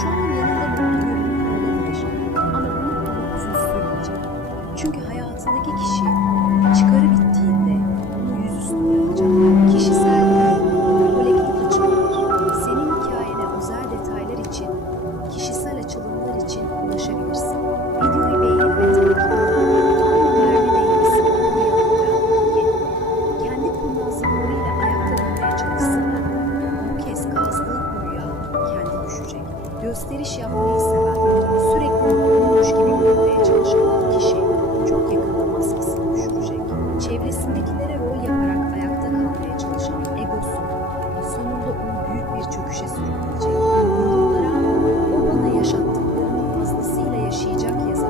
Şu an yanında bulunduğum olanı ama bunun uzun sürmeyecek. Çünkü hayatındaki kişi çıkarı bittiğinde bunu yüzüstü bırakacak. gösteriş yapmayı seven, sürekli mutluymuş gibi görünmeye çalışan kişi çok yakında maskesini düşürecek. Çevresindekilere rol yaparak ayakta kalmaya çalışan egosu sonunda onu büyük bir çöküşe sürükleyecek.